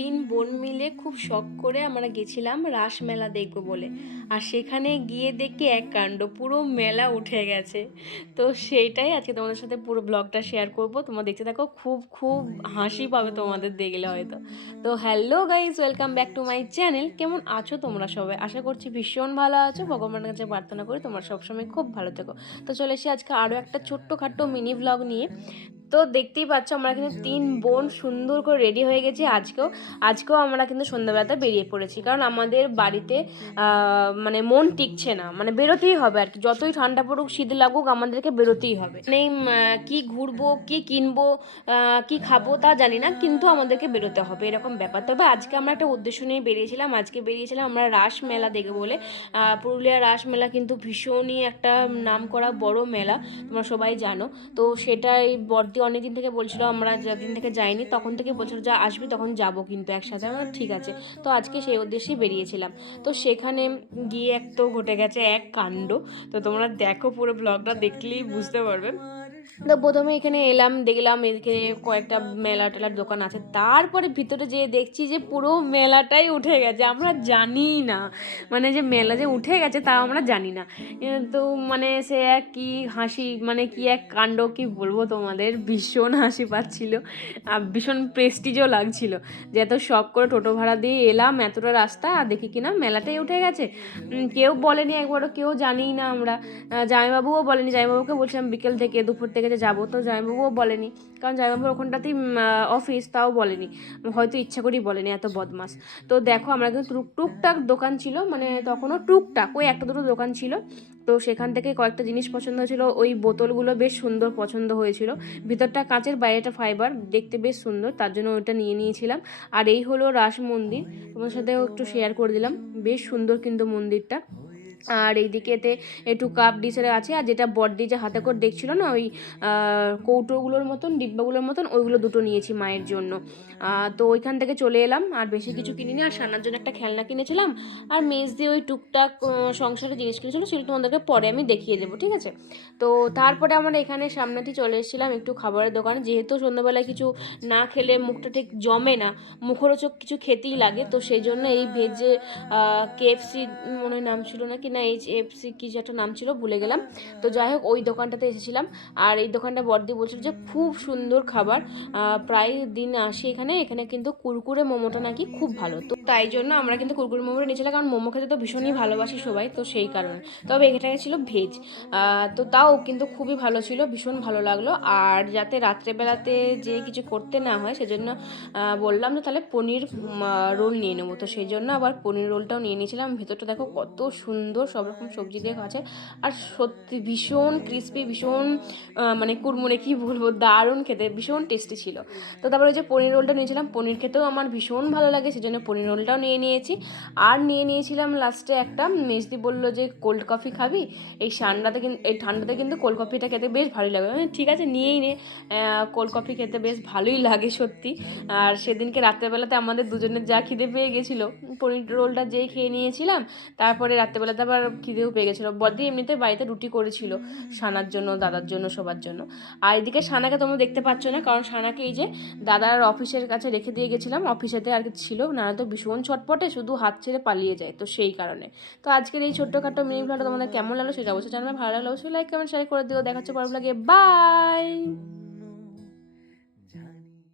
তিন বোন মিলে খুব শখ করে আমরা গেছিলাম রাসমেলা দেখবো বলে। আর সেখানে গিয়ে দেখি এক কাণ্ড, পুরো মেলা উঠে গেছে। তো সেইটাই আজকে তোমাদের সাথে পুরো ব্লগটা শেয়ার করব, তোমরা দেখতে থাকো। খুব খুব হাসি পাবে তোমাদের দেখলে হয়তো। তো hello guys, welcome back to my channel. কেমন আছো তোমরা সবাই? আশা করছি ভীষণ ভালো আছো। ভগবানের কাছে প্রার্থনা করি তোমরা সবসময় খুব ভালো থেকো। তো চলে এসেছি আজকে আরও একটা ছোট্টখাট্টো মিনি ব্লগ নিয়ে। তো দেখতেই পাচ্ছ আমরা কিন্তু তিন বোন সুন্দর করে রেডি হয়ে গেছি। আজকেও আমরা কিন্তু সন্ধ্যাবেলাতে বেরিয়ে পড়েছি, কারণ আমাদের বাড়িতে মানে মন টিকছে না, মানে বেরোতেই হবে আর কি। যতই ঠান্ডা পড়ুক, শীত লাগুক, আমাদেরকে বেরোতেই হবে। মানে কি ঘুরবো, কি কিনবো, কি খাবো তা জানি না, কিন্তু আমাদেরকে বেরোতে হবে, এরকম ব্যাপার। তবে আজকে আমরা একটা উদ্দেশ্য নিয়ে বেরিয়েছিলাম। আজকে বেরিয়েছিলাম আমরা রাস মেলা দেখবো বলে। পুরুলিয়া রাস মেলা কিন্তু ভীষণই একটা নাম করা বড় মেলা, তোমরা সবাই জানো। তো সেটাই বর্দি অনেকদিন থেকে বলছিল, আমরা যেদিন থেকে যাইনি তখন থেকে বলছিল যা আসবি তখন যাব কিন্তু একসাথে। আমরা ঠিক আছে। তো আজকে সেই উদ্দেশ্যেই বেরিয়েছিলাম। তো সেখানে গিয়ে এক তো ঘটে গেছে এক কাণ্ড। তো তোমরা দেখো, পুরো ব্লগটা দেখলেই বুঝতে পারবে। তো প্রথমে এখানে এলাম, দেখলাম এখানে কয়েকটা মেলা টেলার দোকান আছে। তারপরে ভিতরে যেয়ে দেখছি যে পুরো মেলাটাই উঠে গেছে। আমরা জানি না, মানে যে মেলা যে উঠে গেছে তাও আমরা জানি না। তো মানে সে এক কি হাসি, মানে কি এক কাণ্ড, কি বলবো তোমাদের, ভীষণ হাসি পাচ্ছিল আর ভীষণ প্রেস্টিজও লাগছিল যে এত শখ করে টোটো ভাড়া দিয়ে এলাম এতটা রাস্তা, আর দেখি কিনা মেলাটাই উঠে গেছে। কেউ বলেনি একবারও, কেউ জানিই না আমরা। জামাইবাবুও বলেনি। জামাইবাবুকে বলছিলাম বিকেল থেকে দুপুর থেকে যে যাবো, তো জামাইবাবুও বলেনি, কারণ জামাইবাবুর ওখানটাতেই অফিস, তাও বলেনি, হয়তো ইচ্ছা করেই বলেনি, এত বদমাস। তো দেখো আমরা কিন্তু টুকটাক দোকান ছিল, মানে তখনও টুকটাক ওই একটা দুটো দোকান ছিল। তো সেখান থেকে কয়েকটা জিনিস পছন্দ হয়েছিল। ওই বোতলগুলো বেশ সুন্দর পছন্দ হয়েছিল, ভিতরটা কাঁচের বাইরেটা ফাইবার, দেখতে বেশ সুন্দর, তার জন্য ওইটা নিয়ে নিয়েছিলাম। আর এই হলো রাস মন্দির, তোমার সাথেও একটু শেয়ার করে দিলাম, বেশ সুন্দর কিন্তু মন্দিরটা। আর এইদিকেতে একটু কাপ ডিসের আছে, আর যেটা বড়দি যে হাতে করে দেখছিল না, ওই কৌটোগুলোর মতন, ডিব্বাগুলোর মতন, ওইগুলো দুটো নিয়েছি মায়ের জন্য। তো ওইখান থেকে চলে এলাম, আর বেশি কিছু কিনিনি। আর সানার জন্য একটা খেলনা কিনেছিলাম, আর মেজ দিয়ে ওই টুকটাক সংসারের জিনিস কিনেছিল, সেগুলো তোমাদেরকে পরে আমি দেখিয়ে দেবো, ঠিক আছে। তো তারপরে আমরা এখানে সামনেতে চলে এসেছিলাম একটু খাবারের দোকানে, যেহেতু সন্ধ্যাবেলায় কিছু না খেলে মুখটা ঠিক জমে না, মুখরোচক কিছু খেতেই লাগে। তো সেই জন্য এই ভেজে কেএফসি মনে হয় নাম ছিল, না কি না এইচএফসি কি একটা নাম ছিল, ভুলে গেলাম। তো যাই হোক, ওই দোকানটাতে এসেছিলাম। আর এই দোকানটা বড়দি বলছিল যে খুব সুন্দর খাবার, প্রায় দিন আসি এখানে। এখানে কিন্তু কুরকুরে মোমোটা নাকি খুব ভালো, তো তাই জন্য আমরা কিন্তু কুরকুরে মোমোটা নিয়েছিলাম, কারণ মোমো খেতে তো ভীষণই ভালোবাসি সবাই, তো সেই কারণে। তবে এটা ছিল ভেজ, তো তাও কিন্তু খুবই ভালো ছিল, ভীষণ ভালো লাগলো। আর যাতে রাত্রেবেলাতে যে কিছু করতে না হয় সেজন্য বললাম যে তাহলে পনির রোল নিয়ে নেবো। তো সেই জন্য আবার পনির রোলটাও নিয়ে নিয়েছিলাম। ভেতরটা দেখো কত সুন্দর, সব রকম সবজি দিয়ে আছে, আর সত্যি ভীষণ ক্রিস্পি, ভীষণ মানে কুড়মুড়ে, কি বলবো, দারুণ খেতে, ভীষণ টেস্টি ছিল। তো তারপরে ওই যে পনির রোলটা নিয়েছিলাম, পনির খেতেও আমার ভীষণ ভালো লাগে, সেজন্য পনির রোলটাও নিয়ে নিয়েছি। আর নিয়ে নিয়েছিলাম লাস্টে একটা, মেজদি বললো যে কোল্ড কফি খাবি, এই ঠান্ডাতে কিন্তু কোল্ড কফিটা খেতে বেশ ভালোই লাগে। ঠিক আছে, নিয়েই নে, কোল্ড কফি খেতে বেশ ভালোই লাগে সত্যি। আর সেদিনকে রাত্রেবেলাতে আমাদের দুজনের যা খিদে পেয়ে গেছিলো, পনির রোলটা যেই খেয়ে নিয়েছিলাম, তারপরে রাত্রেবেলাতে আবার খিদেও পেয়ে গেছিলো। বড়দি এমনিতে বাড়িতে রুটি করেছিল সানার জন্য, দাদার জন্য, সবার জন্য। আর এদিকে সানাকে তোমরা দেখতে পাচ্ছ না, কারণ সানাকে এই যে দাদার অফিসের কাছে রেখে দিয়ে গেছিলাম, অফিসেতে আর কি ছিল, নাহলে তো ভীষণ ছটপটে, শুধু হাত ছেড়ে পালিয়ে যায়, তো সেই কারণে। তো আজকের এই ছোট্টখাটো মিনি ভিডিওটা তোমাদের কেমন লাগলো সেটা অবশ্যই জানাবে। ভালো লাগলে অবশ্যই লাইক কমেন্ট শেয়ার করে দিও। দেখাচ্ছে পরের ব্লগে, বাই।